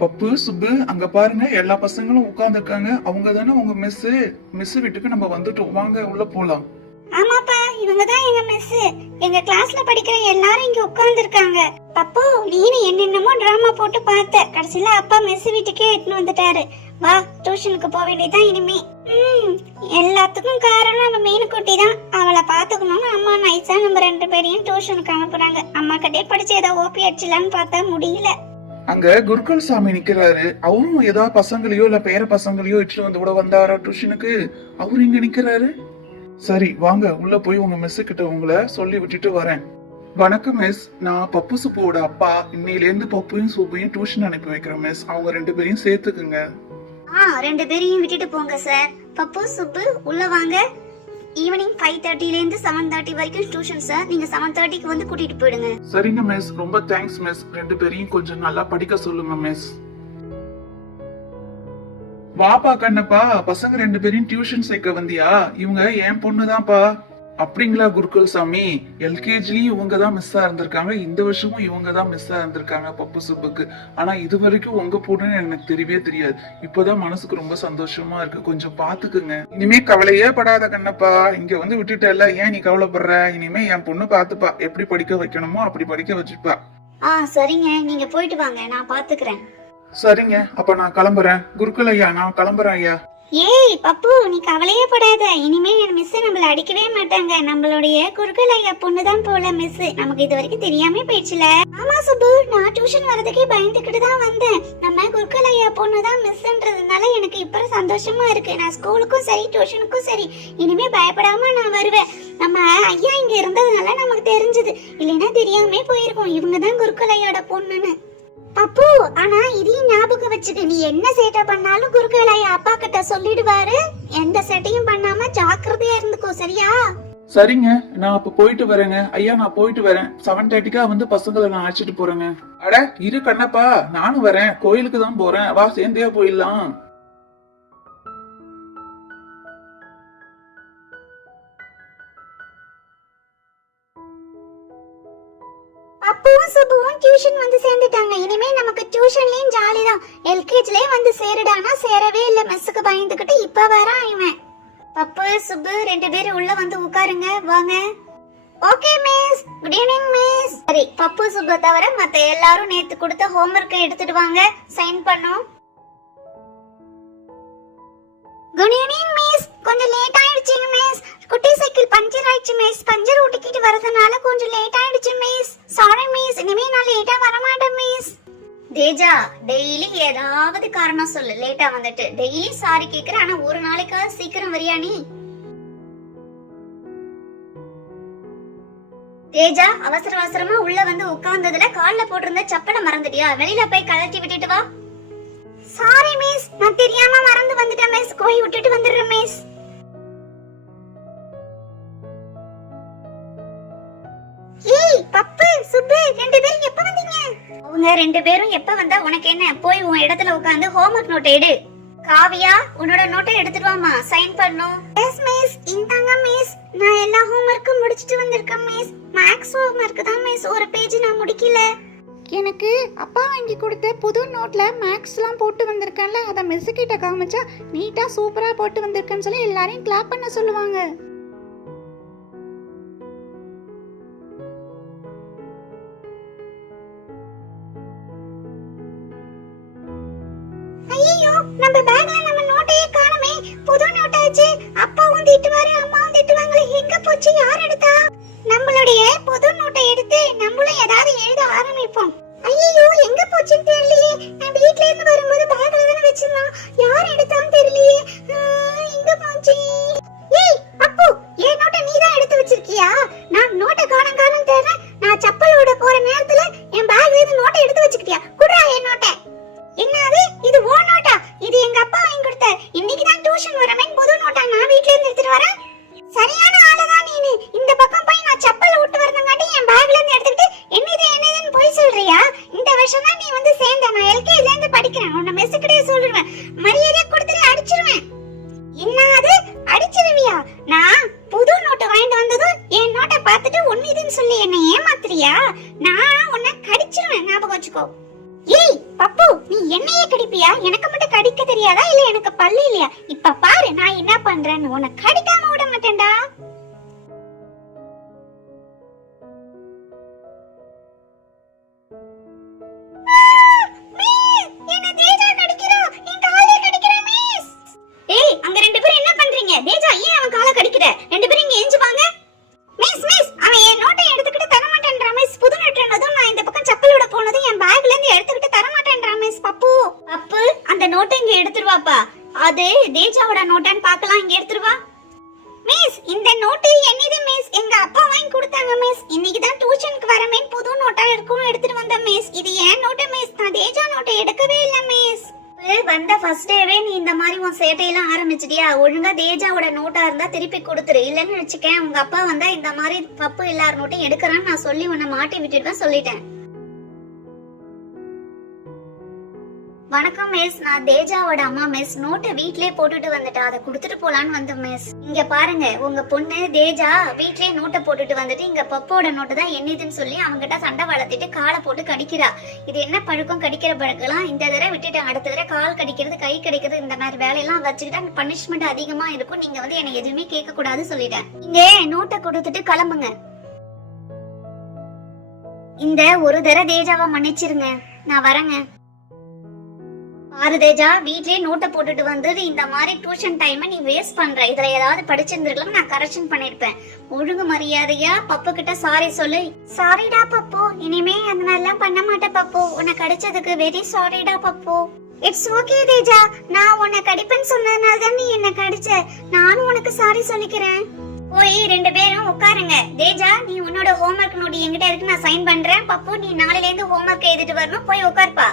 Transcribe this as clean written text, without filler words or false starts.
பப்பு சுப்பு அங்க பாருங்க, எல்லா பசங்களும் உட்கார்ந்துருக்காங்க. அவங்க தானே உங்க மிஸ் வீட்டுக்கு நம்ம வந்துட்டோம். வாங்க உள்ள போலாம். ஆமாப்பா, இவங்க தான் எங்க மிஸ். எங்க கிளாஸ்ல படிக்கிற எல்லாரும் இங்க உட்கார்ந்து இருக்காங்க. பப்பு, நீனு என்னென்னமோ டிராமா போட்டு பார்த்த, கடைசியில அப்பா மிஸ் வீட்டுக்கே எட்டுன்னு வந்துட்டாரு. வா, டியூஷனுக்கு போக வேண்டியதான் இனிமே. எல்லாத்துக்கும் காரணம் நம்ம மீனுக்குட்டி தான். அவளை பாத்துக்கணும்னு அம்மா நைஸா நம்ம 2 பேரையும் டியூஷனுக்கு அனுப்புறாங்க. அம்மா கிட்டே படிச்சு ஏதோ ஓபி அடிச்சலான்னு பார்த்தா முடியல. அங்க குருக்கள் சாமி நிக்கிறாரு. அவரும் ஏதாவது பசங்களையோ இல்ல பேர பசங்களையோ இட்டு வந்து கூட வந்தாரா டியூஷனுக்கு? அவரு இங்க நிக்கிறாரு. சரி வாங்க உள்ள போய் உங்க மிஸ் கிட்ட உங்களை சொல்லி விட்டுட்டு வரேன். வணக்கம் மிஸ், நான் பப்பு சுப்புவோட அப்பா. இன்னையில இருந்து பப்பையும் சூப்பையும் டியூஷன் அனுப்பி வைக்கிறேன் மிஸ். அவங்க 2 பேரையும் சேர்த்துக்குங்க. 2 பேரையும் விட்டுட்டு போங்க சார். பப்பு சுப்பு உள்ள வாங்க. ஈவினிங் 5:30 ல இருந்து 7:30 வரைக்கும் டியூஷன் சார். நீங்க 7:30க்கு வந்து கூட்டிட்டு போயிடுங்க. சரிங்க மிஸ், ரொம்ப தேங்க்ஸ் மிஸ். 2 பேரையும் கொஞ்சம் நல்லா படிக்க சொல்லுங்க மிஸ். வாப்பா கண்ணப்பா, பசங்க 2 பேரையும் டியூஷன் சேர்க்க வந்தியா? இவங்க என் பொண்ணுதான்ப்பா. அப்படிங்களா குருக்கள் சாமி? எல்கேஜிலயும் இவங்க தான் மிஸ்ஸா இருந்திருக்காங்க. இந்த வருஷமும் இவங்க தான் மிஸ்ஸா இருந்திருக்காங்க பப்பு சுப்புக்கு. ஆனா இது வரைக்கும் உங்க பொண்ணுன்னு எனக்கு தெரியவே தெரியாது. இப்பதான் மனசுக்கு ரொம்ப சந்தோஷமா இருக்கு. கொஞ்சம் பாத்துக்குங்க. இனிமே கவலையே படாத கண்ணப்பா. இங்க வந்து விட்டுட்டல, ஏன் நீ கவலைப்படுற? இனிமே என் பொண்ணு பாத்துப்பா. எப்படி படிக்க வைக்கணுமோ அப்படி படிக்க வச்சுப்பா. சரிங்க, நீங்க போயிட்டு வாங்க, நான் பாத்துக்கிறேன். சரிங்க, அப்ப நான் கிளம்புறேன். குருக்கள் ஐயா, நான் கிளம்புறேன் ஐயா. ஏய் பப்பு, நீ கவலையே படாத. இனிமே மிஸ் நம்மள அடிக்கவே மாட்டாங்க. நம்மளுடைய குருக்கள் ஐயா பொண்ணுதான் போல மிஸ். நமக்கு இது வரைக்கும் தெரியாம போயிடுச்சுல. ஆமா சுப்பு, நான் டியூஷன் வரதுக்கே பயந்துக்கிட்டு தான் வந்தேன். நம்ம குருக்கள் ஐயா பொண்ணுதான் மிஸ்ன்றதுனால எனக்கு இப்ப சந்தோஷமா இருக்கு. நான் ஸ்கூலுக்கும் சரி டியூஷனுக்கும் சரி இனிமே பயப்படாம நான் வருவேன். நம்ம ஐயா இங்க இருந்ததுனால நமக்கு தெரிஞ்சது. இல்லைன்னா தெரியாம போயிருக்கோம் இவங்கதான் குருக்கள் ஐயோட பொண்ணுன்னு. பப்பு, ஆனா இதையும் ஞாபகம் வச்சுக்க, நீ என்ன சேட்டை பண்ணாலும் குருக்கள் ஐயா அப்பா கிட்ட சொல்லிடுவாரு. எந்த சேட்டையும் பண்ணாம ஜாக்கிரதையா இருந்துக்கோ, சரியா? சரிங்க, நான் அப்ப போயிட்டு வரேங்க ஐயா. நான் போயிட்டு வரேன். 7:30க்கா வந்து பசங்களை நான் அழைச்சிட்டு போறேங்க. அட இரு கண்ணப்பா, நானும் வரேன். கோயிலுக்கு தான் போறேன். வா, சேர்ந்தே போயிடலாம். அப்பவும் சுபுவும் டியூஷன் வந்து சேர்ந்துட்டாங்க. இனிமே நமக்கு டியூஷன்லயும் ஜாலி தான். எல்கேஜிலே வந்து சேருடானா சேரவே இல்ல. மிஸ்ஸுக்கு பயந்துகிட்டு இப்ப வர இவன். பப்பு சுபு 2 பேரும் உள்ள வந்து உட்காருங்க, வாங்க. Okay miss, good evening miss. சரி, பப்பு சுபு தவிர மத்த எல்லாரும் நேத்து கொடுத்த ஹோம்வொர்க்கை எடுத்துட்டு வாங்க, சைன் பண்ணோம். Good evening miss. கொஞ்சம் லேட் ஆயிடுச்சுங்க மிஸ். குட்டி சைக்கிள் பஞ்சர் ஆயிடுச்சு மிஸ். பஞ்சர் ஊட்டிக்கிட்டு வரதுனால கொஞ்சம் லேட் ஆயிடுச்சு மிஸ். சாரி மிஸ், இனிமே நான் லேட்டா வர மாட்டேன் மிஸ். தேஜா, டெய்லி ஏதாவது காரணம் சொல்லு லேட்டா வந்துட்டு. டெய்லி சாரி கேக்குற, ஆனா ஒரு நாளைக்காவது சீக்கிரம் வரியா நீ? தேஜா, அவசர அவசரமா உள்ள வந்து உட்கார்ந்ததுல கால்ல போட்டிருந்த செப்பலை மறந்துட்டியா? வெளியில போய் கழட்டி விட்டுட்டு வா. சாரி மிஸ், நான் தெரியாம மறந்து வந்துட்டேன் மிஸ். போய் விட்டுட்டு வந்துடுறேன் மிஸ். ஏய் பப்பு சுப்பு, 2 பேரும் எப்ப வந்தீங்க? அவங்க 2 பேரும் எப்ப வந்தா உனக்கு என்ன? போய் உன் இடத்துல உட்கார்ந்து ஹோம்வொர்க் நோட் எடு. காவியா, உன்னோட நோட்டை எடுத்துட்டு வாமா, சைன் பண்ணனும். Yes miss. இந்தாங்க மிஸ், நான் எல்லா ஹோம்வொர்க்கும் முடிச்சிட்டு வந்திருக்கேன் மிஸ். மேக்ஸ் ஹோம்வொர்க் தான் மிஸ், ஒரு பேஜ் நான் முடிக்கல. எனக்கு அப்பா வாங்கி கொடுத்த புது நோட்ல மேக்ஸ்லாம் போட்டு வந்திருக்கேன்ல, அதை மிஸ் கிட்ட காமிச்சா நீட்டா சூப்பரா போட்டு வந்திருக்கேன்னு சொல்லி எல்லாரையும் கிளாப் பண்ண சொல்லுவாங்க. ஐயோ, நம்ம பேக்ல நம்ம நோட்டையே காணோமே. புது நோட்டாச்சு. அப்பாவும் திட்டுவாரு, அம்மாவும் திட்டுவாங்களே. எங்க போச்சு? யார் எடுத்தா? நம்மளுடைய புது நோட்டை எடுத்து நம்மளும் ஏதாவது எழுத ஆரம்பிப்போம். ஐயோ, எங்க போச்சுன்னு தெரியலையே. நான் வீட்ல இருந்து வரும்போது பேக்ல தான வச்சிருந்தேன். யார் எடுத்தான்னு தெரியலையே. எங்க போச்சு? ஏய் அப்பு, என் நோட்டை நீ தான் எடுத்து வச்சிருக்கியா? நான் நோட்டை காணோம் தேடுறேன். நான் செப்பலோட போற நேரத்துல என் பேக்ல இருந்து நோட்டை எடுத்து வச்சுக்கிட்டியா? குடுறா என் நோட்டை. என்னது, இது ஓ நோட்டா? இது எங்க அப்பா வாங்கி கொடுத்தார். இன்னைக்கு தான் டியூஷன் வரேன். புது நோட்டா நான் வீட்ல இருந்து எடுத்துட்டு வரேன். சரியான ஆளுதான் நீனு. இந்த பக்கம் போய் நான் செப்பல் விட்டு வரதுங்காட்டி என் பேக்ல இருந்து எடுத்துக்கிட்டு என்னதுன்னு போய் சொல்றியா? இந்த வருஷம் தான் நீ வந்து சேர்ந்த. நான் எல்கேஜில இருந்து படிக்கிறேன். உன்னை மெஸ்ஸுக்கிட்டே சொல்லிடுவேன். மரியாதையா கொடுத்துட்டு அடிச்சிருவேன். என்னது, அடிச்சிருவியா? நான் புது நோட்டு வாங்கிட்டு வந்ததும் என் நோட்டை பார்த்துட்டு ஒன்னுதுன்னு சொல்லி என்ன ஏமாத்துறியா? நான் உன்னை கடிச்சிருவேன், ஞாபகம் வச்சுக்கோ. ஏய் பப்பு, நீ என்னையே கடிப்பியா? எனக்கு மட்டும் கடிக்க தெரியாதா இல்ல எனக்கு பல்லு இல்லையா? இப்ப பாரு நான் என்ன பண்றேன்னு. உன்னை கடிக்காம விட மாட்டேன்டா. ஏய், அங்க ரெண்டு பேரும் என்ன பண்றீங்க? தேஜா, ஏன் அவன் காலை கடிக்கிற? ரெண்டு பேரும் இங்க எஞ்சி வாங்க. மிஸ் மிஸ், அவன் என் நோட்டை எடுத்துக்கிட்டு தர மாட்டேன்றா மிஸ். புது நோட்டுனதும் நான் இந்த பக்கம் செப்பலோட போனதும் என் பேக்ல இருந்து எடுத்துக்கிட்டு தர மாட்டேன்றா மிஸ். பப்பு பப்பு, அந்த நோட்டை இங்க எடுத்துட்டு வாப்பா. அது தேஜாவோட நோட்டான்னு பார்க்கலாம், இங்க எடுத்துட்டு வா. மிஸ், இந்த நோட்டு என்னது மிஸ்? எங்க அப்பா வாங்கி கொடுத்தாங்க மிஸ். இன்னைக்கு தான் டியூஷனுக்கு வரமேன் புது நோட்டா இருக்கும் எடுத்துட்டு வந்தேன் மிஸ். இது ஏன் நோட்டு மிஸ், நான் தேஜா நோட்டை எடுக்கவே இல்ல மிஸ். வந்த ஃபர்ஸ்ட் டேவே நீ இந்த மாதிரி உன் சேட்டையெல்லாம் ஆரம்பிச்சிட்டியா? ஒழுங்கா தேஜாவோட நோட்டா இருந்தா திருப்பி கொடுத்துரு. இல்லன்னு வச்சுக்கேன், உங்க அப்பா வந்தா இந்த மாதிரி பப்பு எல்லார் நோட்டையும் எடுக்கிறான்னு நான் சொல்லி உன்னை மாட்டி விட்டுட்டு தான் சொல்லிட்டேன். வணக்கம் மிஸ், நான் தேஜாவோட அம்மா மிஸ். நோட்டை வீட்லயே போட்டுட்டு வந்துட்டா, அதை கொடுத்துட்டு போலான்னு வந்தேன் மிஸ். இங்க பாருங்க, உங்க பொண்ணு தேஜா வீட்லயே நோட்டை போட்டுட்டு வந்துட்டு இங்க பப்போட நோட்டு தான் என்னதுன்னு சொல்லி அவங்ககிட்ட சண்டை வளர்த்திட்டு காலை போட்டு கடிக்கிறா. இது என்ன பழக்கம்? கடிக்கிற பழக்கலாம். இந்த தடவை விட்டுட்டேன், அடுத்த தடவை கால் கடிக்கிறது, கை கடிக்கிறது, இந்த மாதிரி வேலையெல்லாம் வச்சுக்கிட்டா பனிஷ்மெண்ட் அதிகமா இருக்கும். நீங்க வந்து என்ன எதுவுமே கேட்க கூடாது சொல்லிட்டேன். இங்க நோட்டை கொடுத்துட்டு கிளம்புங்க. இந்த ஒரு தடவை தேஜாவை மன்னிச்சிருங்க, நான் வரேங்க. பாரு தேஜா, வீட்லயே நோட்டை போட்டுட்டு வந்து இந்த மாதிரி டியூஷன் டைம் நீ வேஸ்ட் பண்ற. இதுல ஏதாவது படிச்சிருந்திருக்கலாம், நான் கரெக்ஷன் பண்ணிருப்பேன். ஒழுங்கு மரியாதையா பப்பு கிட்ட சாரி சொல்லு. சாரிடா பப்பு, இனிமே அந்த மாதிரிலாம் பண்ண மாட்டேன் பப்பு. உன்னை கடிச்சதுக்கு வெரி சாரிடா பப்பு. இட்ஸ் ஓகே தேஜா, நான் உன்னை கடிப்பேன்னு சொன்னதுனால தான் நீ என்ன கடிச்ச. நானும் உனக்கு சாரி சொல்லிக்கிறேன். போய் ரெண்டு பேரும் உட்காருங்க. தேஜா, நீ உன்னோட ஹோம்ஒர்க் நோட் என்கிட்ட இருக்கு, நான் சைன் பண்றேன். பப்பு, நீ நாளையில இருந்து ஹோம்ஒர்க் எழுதிட்டு வரணும். போய் உட்காருப்பா.